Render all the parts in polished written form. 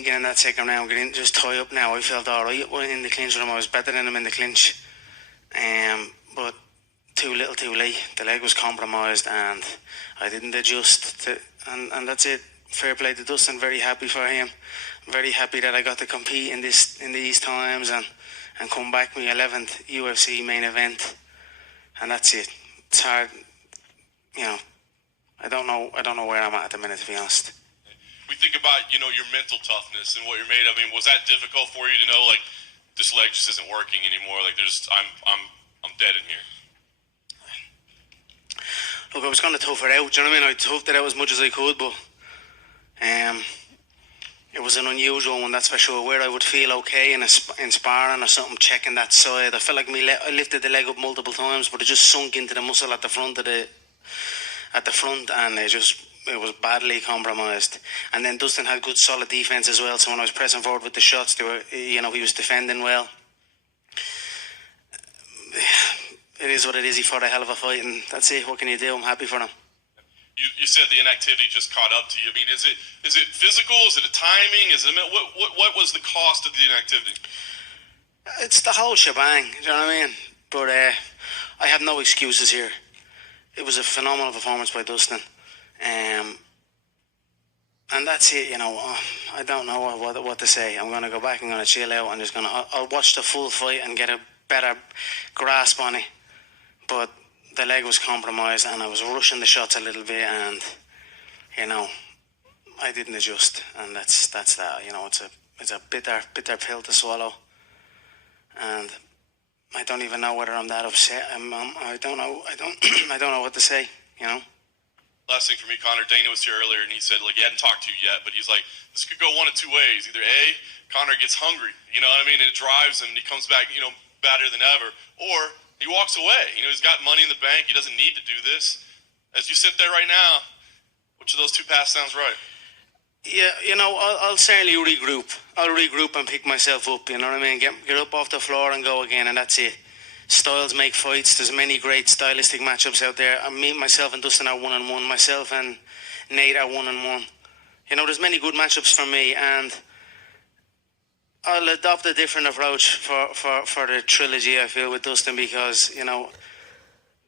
thinking in that second round, get in, just tie up now. I felt alright in the clinch with him. I was better than him in the clinch. But too little too late. The leg was compromised and I didn't adjust and that's it. Fair play to Dustin, very happy for him. Very happy that I got to compete in these times and come back my 11th UFC main event, and that's it. It's hard, I don't know where I'm at the minute, to be honest. We think about your mental toughness and what you're made of. I mean, was that difficult for you to know, like, this leg just isn't working anymore? Like, I'm dead in here. Look, I was going to tough it out. Do you know what I mean? I toughed it out as much as I could, but it was an unusual one, that's for sure. Where I would feel okay in sparring or something, checking that side. I felt like I lifted the leg up multiple times, but it just sunk into the muscle at the front and it was badly compromised. And then Dustin had good solid defense as well. So when I was pressing forward with the shots, he was defending well. It is what it is. He fought a hell of a fight, and that's it. What can you do? I'm happy for him. You said the inactivity just caught up to you. I mean, is it physical? Is it a timing? What was the cost of the inactivity? It's the whole shebang. Do you know what I mean? But I have no excuses here. It was a phenomenal performance by Dustin, and that's it. I don't know what to say. I'm going to go back and going to chill out. I'll watch the full fight and get a better grasp on it. But the leg was compromised and I was rushing the shots a little bit, and I didn't adjust, and that's that. It's a bitter pill to swallow, and I don't even know whether I'm that upset. I don't know. I don't know what to say. Last thing for me, Conor, Dana was here earlier and he said, like, he hadn't talked to you yet, but he's like, this could go one of two ways. Either A, Conor gets hungry, and it drives him and he comes back, better than ever, or he walks away. He's got money in the bank. He doesn't need to do this. As you sit there right now, which of those two paths sounds right? Yeah, I'll certainly regroup. I'll regroup and pick myself up, you know what I mean? Get up off the floor and go again, and that's it. Styles make fights. There's many great stylistic matchups out there. Myself and Dustin are 1-1. Myself and Nate are 1-1. There's many good matchups for me, and I'll adopt a different approach for the trilogy, I feel, with Dustin, because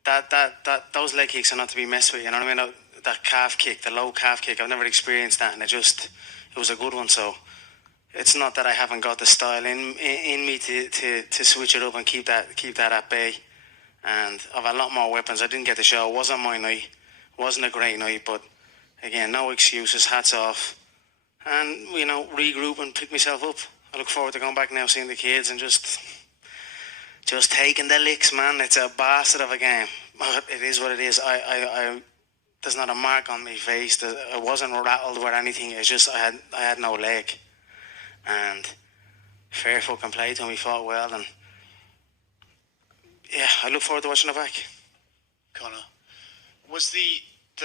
that those leg kicks are not to be messed with. You know what I mean? That calf kick, the low calf kick, I've never experienced that, and it was a good one. So it's not that I haven't got the style in me to switch it up and keep that at bay. And I've a lot more weapons. I didn't get the show. It wasn't my night. It wasn't a great night, but again, no excuses. Hats off, and regroup and pick myself up. I look forward to going back now, seeing the kids, and just taking the licks, man. It's a bastard of a game. It is what it is. I there's not a mark on my face. I wasn't rattled with anything. It's just I had no leg, and fair fucking play to him. He fought well, and yeah, I look forward to watching it back. Conor, was the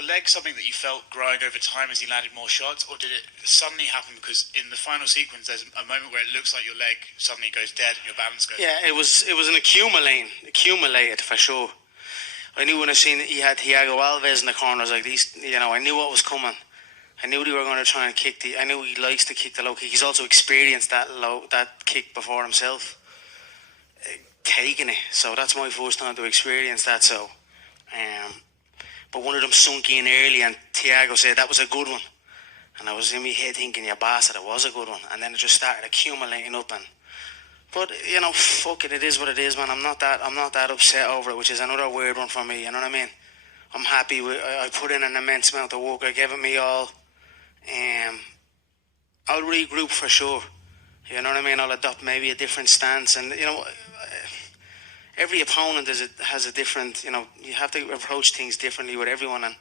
leg something that you felt growing over time as he landed more shots, or did it suddenly happen because in the final sequence there's a moment where it looks like your leg suddenly goes dead and your balance goes? Yeah, it was an accumulated for sure. I knew when I seen he had Thiago Alves in the corners like these, I knew what was coming. I knew they were going to try and kick I knew he likes to kick the low kick. He's also experienced that kick before himself, taking it. So that's my first time to experience that. So, but one of them sunk in early, and Thiago said that was a good one. And I was in my head thinking, yeah, bastard, it was a good one. And then it just started accumulating up. But fuck it, it is what it is, man. I'm not that upset over it, which is another weird one for me. You know what I mean? I'm happy. I put in an immense amount of work. I gave it me all. I'll regroup for sure. You know what I mean? I'll adopt maybe a different stance, and every opponent has a different, you have to approach things differently with everyone, and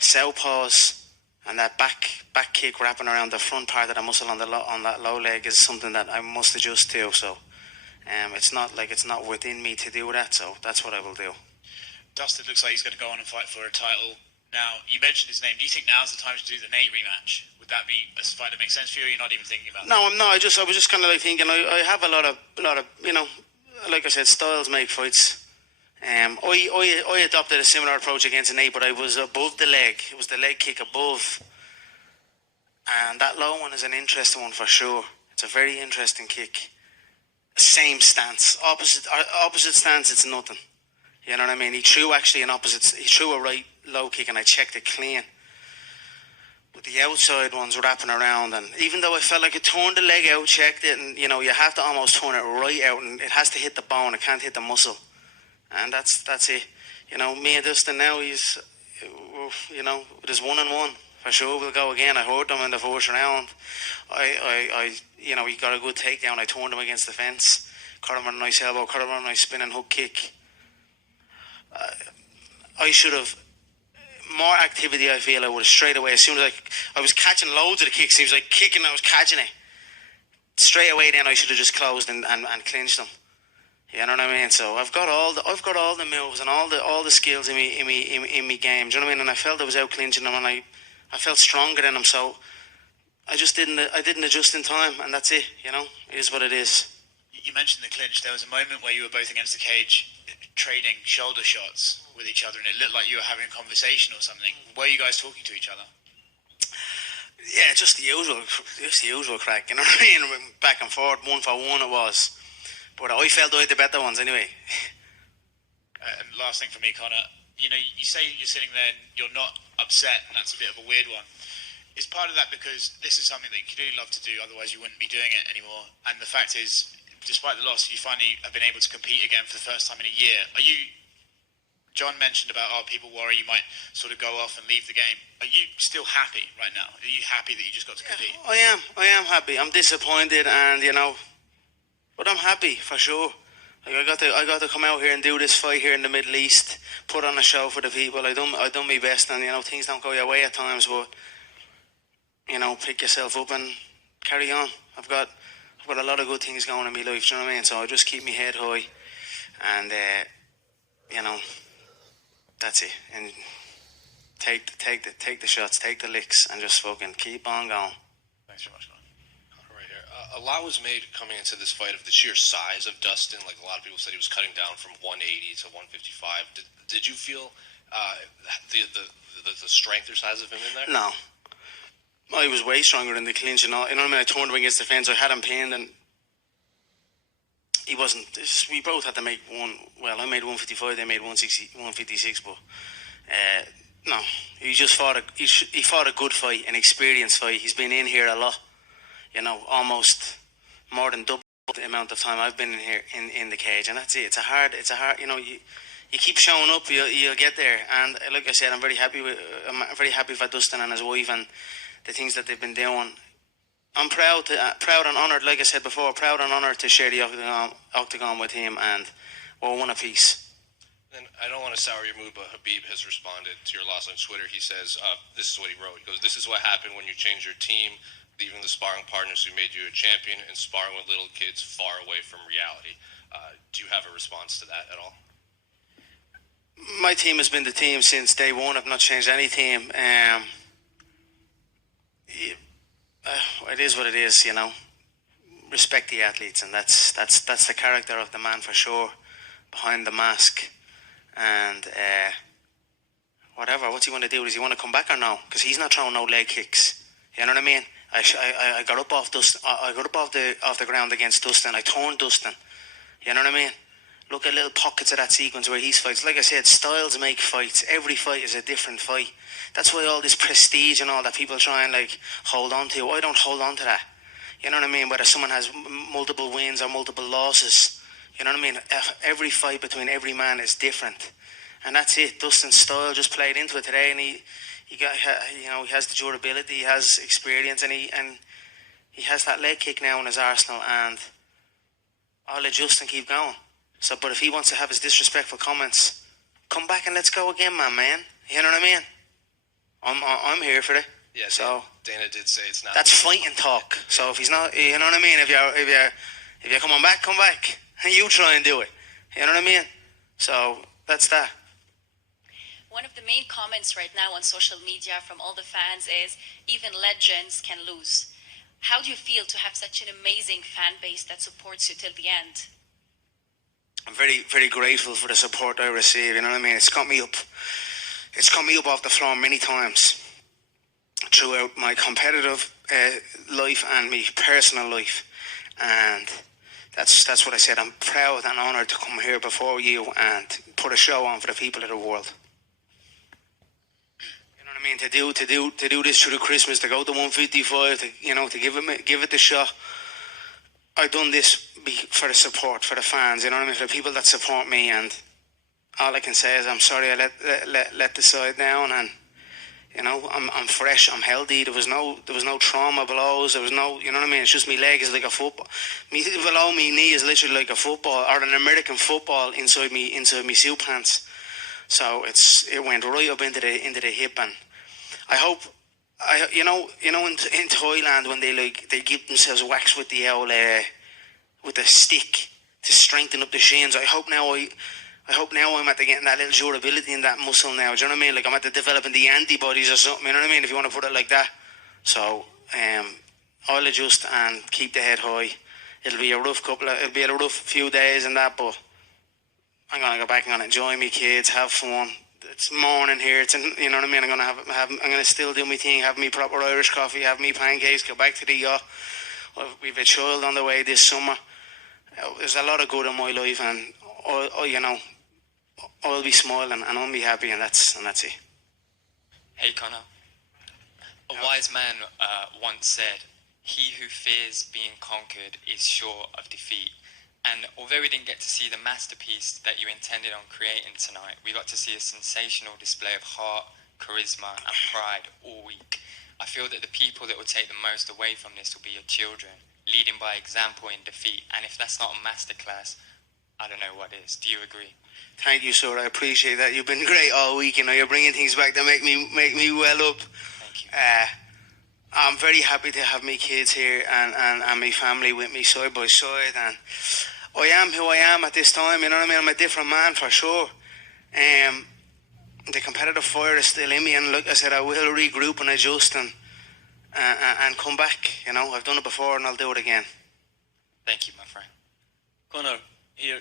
southpaws and that back kick wrapping around the front part of the muscle on that low leg is something that I must adjust to. So it's not within me to do that, so that's what I will do. Dustin looks like he's going to go on and fight for a title. Now, you mentioned his name. Do you think now's the time to do the Nate rematch? Would that be a fight that makes sense for you, or you're not even thinking about that? No, I'm not. I was just kind of like thinking, I have a lot of like I said, styles make fights. I adopted a similar approach against Nate, but I was above the leg. It was the leg kick above And that low one is an interesting one for sure. It's a very interesting kick. Same stance, opposite stance. It's nothing. You know what I mean? He threw actually an opposite. He threw a right low kick, and I checked it clean. But the outside ones wrapping around, and even though I felt like I turned the leg out, checked it, and you have to almost turn it right out, and it has to hit the bone. It can't hit the muscle, and that's it. Me and Dustin now. He's, it is 1-1 for sure. We'll go again. I hurt him in the first round. He got a good takedown. I turned him against the fence. Caught him on a nice elbow. Caught him on a nice spinning hook kick. I should have more activity. I feel I would have straight away, as soon as I was catching loads of the kicks. He was like kicking, I was catching it straight away. Then I should have just closed and clinched them. You know what I mean? So I've got all the moves and all the skills in me game. Do you know what I mean? And I felt I was out clinching them, and I felt stronger than him. So I didn't adjust in time, and that's it. It is what it is. You mentioned the clinch. There was a moment where you were both against the cage, trading shoulder shots with each other, and it looked like you were having a conversation or something. Were you guys talking to each other? Yeah, just the usual crack. You know what I mean? Back and forth, 1 for 1 it was. But I felt I had the better ones anyway. And last thing for me, Conor. You say you're sitting there and you're not upset, and that's a bit of a weird one. Is part of that because this is something that you really love to do, otherwise you wouldn't be doing it anymore? And the fact is, despite the loss, you finally have been able to compete again for the first time in a year. John mentioned about people worry you might sort of go off and leave the game. Are you still happy right now? Are you happy that you just got to compete? Yeah, I am happy. I'm disappointed, and but I'm happy for sure. I got to come out here and do this fight here in the Middle East, put on a show for the people. I done my best, and things don't go your way at times, but pick yourself up and carry on. I've got a lot of good things going in my life. Do you know what I mean? So I just keep my head high, and that's it. And take the shots, take the licks, and just fucking keep on going. Thanks very much, Conor. Right here. A lot was made coming into this fight of the sheer size of Dustin. Like a lot of people said, he was cutting down from 180 to 155. Did you feel the strength or size of him in there? No. He was way stronger in the clinch and all. You know what I mean? I turned him against the fence. I had him pinned, and he wasn't. We both had to make one. Well, I made 155. They made 156. But no, he just fought he fought a good fight, an experienced fight. He's been in here a lot. Almost more than double the amount of time I've been in here in the cage, and that's it. It's a hard. You keep showing up, you'll get there. And like I said, I'm very happy for Dustin and his wife and the things that they've been doing. I'm proud and honoured, like I said before, proud and honoured to share the octagon with him, and we're one apiece. And I don't want to sour your mood, but Khabib has responded to your loss on Twitter. He says, this is what he wrote. He goes, "This is what happened when you change your team, leaving the sparring partners who made you a champion and sparring with little kids far away from reality." Do you have a response to that at all? My team has been the team since day one. I've not changed any team. It is what it is, Respect the athletes, and that's the character of the man for sure, behind the mask. And what's he going to do? Does he want to come back or no? Because he's not throwing no leg kicks. You know what I mean? I got up off Dustin. I got up off the ground against Dustin. I turned Dustin. You know what I mean? Look at little pockets of that sequence where he's fights. Like I said, styles make fights. Every fight is a different fight. That's why all this prestige and all that people try and hold on to. I don't hold on to that. You know what I mean? Whether someone has multiple wins or multiple losses. You know what I mean? Every fight between every man is different. And that's it. Dustin's style just played into it today, and he has the durability, he has experience, and he has that leg kick now in his arsenal, and I'll adjust and keep going. So, but if he wants to have his disrespectful comments, come back and let's go again, man. You know what I mean? I'm here for it. Yeah. So Dana did say it's not. That's fighting talk. So if he's not, you know what I mean? If you're coming back, come back, and you try and do it. You know what I mean? So that's that. One of the main comments right now on social media from all the fans is, even legends can lose. How do you feel to have such an amazing fan base that supports you till the end? I'm very, very grateful for the support I receive. You know what I mean? It's got me up off the floor many times throughout my competitive life and me personal life, and that's what I said. I'm proud and honoured to come here before you and put a show on for the people of the world. You know what I mean? To do this through Christmas, to go to 155, to give it the shot. I've done this for the support, for the fans. You know what I mean? For the people that support me, and all I can say is I'm sorry I let the side down, and I'm fresh, I'm healthy. There was no trauma blows. There was no, you know what I mean. It's just my leg is like a football. Below me knee is literally like a football or an American football inside me suit pants. So it went right up into the hip, and I hope in Thailand when they give themselves whacks with the old with a stick to strengthen up the shins. I hope now I'm at the getting that little durability in that muscle now. Do you know what I mean? Like I'm at the developing the antibodies or something. You know what I mean? If you want to put it like that. So I'll adjust and keep the head high. It'll be a rough few days and that, but I'm gonna go back and gonna enjoy my kids, have fun. It's morning here. You know what I mean? I'm gonna still do my thing, have me proper Irish coffee, have me pancakes, go back to the yacht. We've a child on the way this summer. There's a lot of good in my life, and I'll be smiling and I'll be happy, and that's it. Hey Conor, a wise man once said, "He who fears being conquered is sure of defeat." And although we didn't get to see the masterpiece that you intended on creating tonight, we got to see a sensational display of heart, charisma and pride all week. I feel that the people that will take the most away from this will be your children, leading by example in defeat. And if that's not a masterclass, I don't know what is. Do you agree? Thank you, sir. I appreciate that. You've been great all week. You're bringing things back that make me well up. Thank you. I'm very happy to have my kids here and my family with me side by side. And I am who I am at this time. You know what I mean? I'm a different man for sure. The competitive fire is still in me, and like I said, I will regroup and adjust and come back. I've done it before and I'll do it again. Thank you, my friend. Conor, here.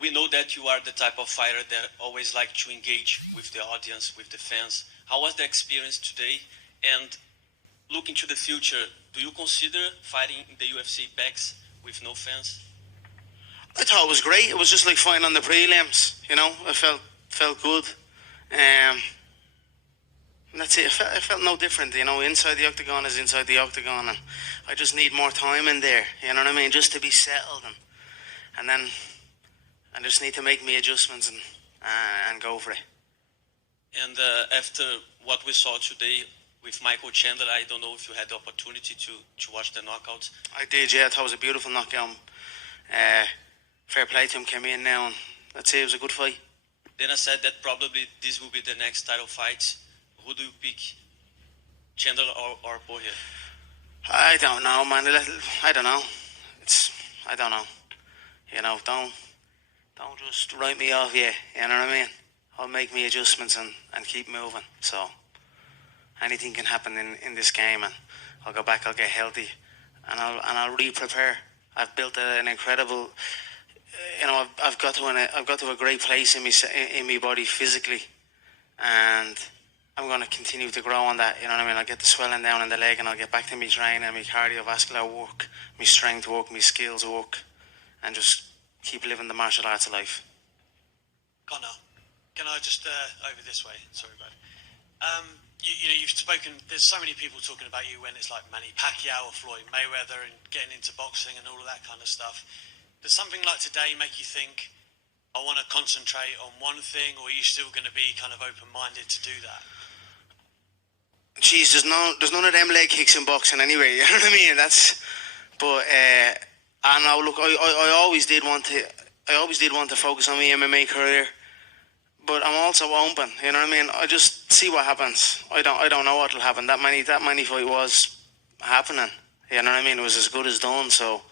We know that you are the type of fighter that always like to engage with the audience, with the fans. How was the experience today? And looking to the future, do you consider fighting in the UFC backs with no fans? I thought it was great. It was just like fighting on the prelims. I felt good. And that's it. It felt no different. Inside the octagon is inside the octagon, and I just need more time in there. You know what I mean? Just to be settled, and then I just need to make me adjustments and go for it. And after what we saw today with Michael Chandler, I don't know if you had the opportunity to watch the knockouts. I did, yeah. I thought it was a beautiful knockout. Fair play to him, came in now, and that's it. It was a good fight. Then I said that probably this will be the next title fight. Who do you pick, Chandler or Poirier? I don't know, man. I don't know. I don't know. Don't just write me off yet. You know what I mean? I'll make me adjustments and keep moving. So anything can happen in this game, and I'll go back. I'll get healthy, and I'll re-prepare. I've built an incredible. I've got to a great place in my body physically, and I'm going to continue to grow on that. You know what I mean? I'll get the swelling down in the leg, and I'll get back to my training, my cardiovascular work, my strength work, my skills work, and just keep living the martial arts life. Conor, can I just over this way? Sorry, bud. You've spoken. There's so many people talking about you when it's like Manny Pacquiao or Floyd Mayweather and getting into boxing and all of that kind of stuff. Does something like today make you think, I want to concentrate on one thing, or are you still going to be kind of open-minded to do that? Jeez, there's none of them leg kicks in boxing anyway. You know what I mean? But I know. Look, I always did want to focus on my MMA career, but I'm also open. You know what I mean? I just see what happens. I don't know what'll happen. That many fight was happening. You know what I mean? It was as good as done. So,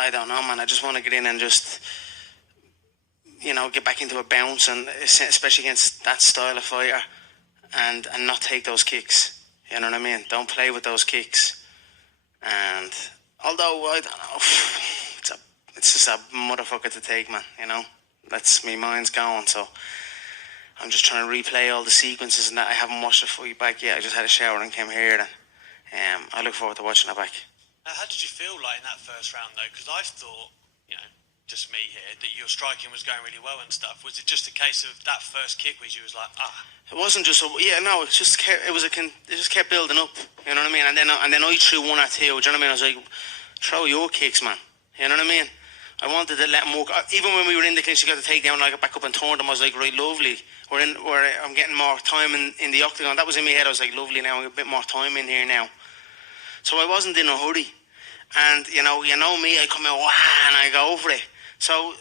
I don't know, man. I just want to get in and just, get back into a bounce, and especially against that style of fighter, and not take those kicks. You know what I mean? Don't play with those kicks. And although I don't know, it's just a motherfucker to take, man. That's my mind's going. So I'm just trying to replay all the sequences and that. I haven't watched the fight back yet. I just had a shower and came here, and I look forward to watching it back. How did you feel like in that first round though? Because I thought, just me here, that your striking was going really well and stuff. Was it just a case of that first kick which you was like, It wasn't just it just kept building up. You know what I mean? And then I threw one or two. Do you know what I mean? I was like, throw your kicks, man. You know what I mean? I wanted to let him work. Even when we were in the clinch, he got the takedown, and I got back up and turned him. I was like, right, lovely. Where I'm getting more time in the octagon. That was in my head. I was like, lovely. Now I get a bit more time in here now. So I wasn't in a hurry. And you know me. I come in, and I go for it. So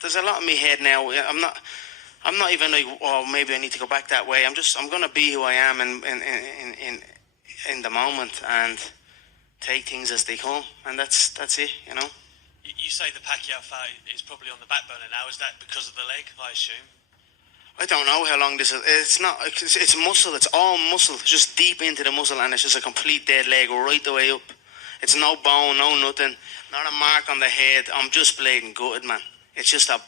there's a lot in my head now. I'm not even like, oh, maybe I need to go back that way. I'm gonna be who I am in the moment and take things as they come, and that's it. You say the Pacquiao fight is probably on the back burner now. Is that because of the leg, I assume? I don't know how long this is. It's not. It's muscle. It's all muscle. It's just deep into the muscle, and it's just a complete dead leg right the way up. It's no bone, no nothing, not a mark on the head. I'm just bleeding gutted, man. It's just I'd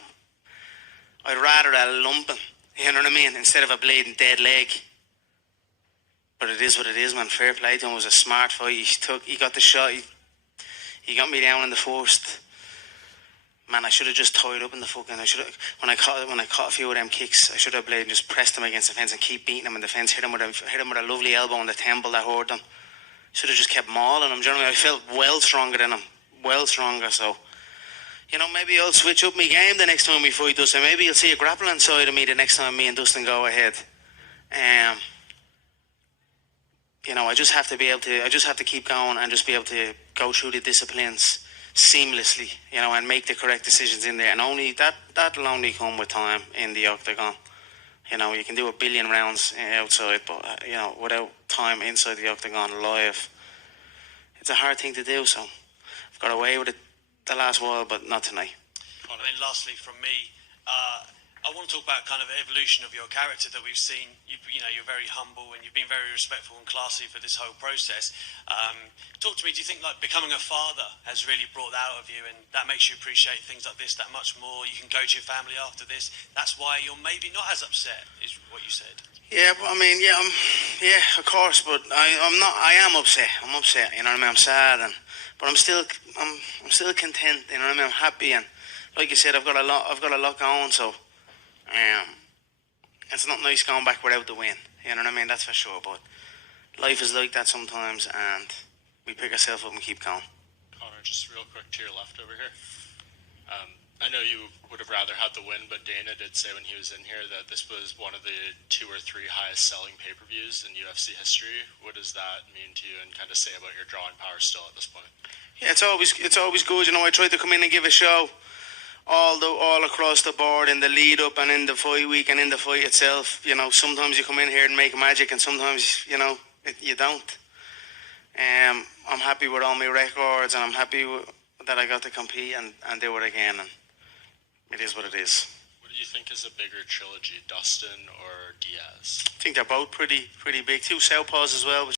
rather a lumping, you know what I mean, instead of a bleeding dead leg. But it is what it is, man. Fair play to him. It was a smart fight. He got the shot. He got me down in the first. Man, I should have just tied up in the fucking. When I caught a few of them kicks, I should have played and just pressed him against the fence and keep beating him in the fence. Hit him with a lovely elbow on the temple that hurt him. Should have just kept mauling him. Do you know what I mean? I felt well stronger than him, well stronger. So, maybe I'll switch up my game the next time we fight Dustin. Maybe you'll see a grappling side of me the next time me and Dustin go ahead. I just have to be able to. I just have to keep going and just be able to go through the disciplines seamlessly, and make the correct decisions in there. And only that'll only come with time in the octagon. You can do 1 billion rounds outside, but without time inside the octagon live, it's a hard thing to do. So I've got away with it the last while, but not tonight. And then lastly, from me, I want to talk about kind of the evolution of your character that we've seen. You're very humble and you've been very respectful and classy for this whole process. Talk to me. Do you think like becoming a father has really brought that out of you, and that makes you appreciate things like this that much more? You can go to your family after this. That's why you're maybe not as upset, is what you said. Yeah, but of course. But I'm not. I am upset. I'm upset. You know what I mean? I'm sad, but I'm still content. You know what I mean? I'm happy, and like you said, I've got a lot going. So. It's not nice going back without the win, you know what I mean, that's for sure, but life is like that sometimes, and we pick ourselves up and keep going. Conor, just real quick to your left over here. I know you would have rather had the win, but Dana did say when he was in here that this was one of the 2 or 3 highest selling pay-per-views in UFC history. What does that mean to you, and kind of say about your drawing power still at this point? Yeah, it's always good, I tried to come in and give a show all across the board in the lead up and in the fight week and in the fight itself. Sometimes you come in here and make magic, and sometimes you don't. I'm happy with all my records, and I'm happy that I got to compete and do it again, and it is what it is. What do you think is a bigger trilogy, Dustin or Diaz? I think they're both pretty big. 2 southpaws as well, which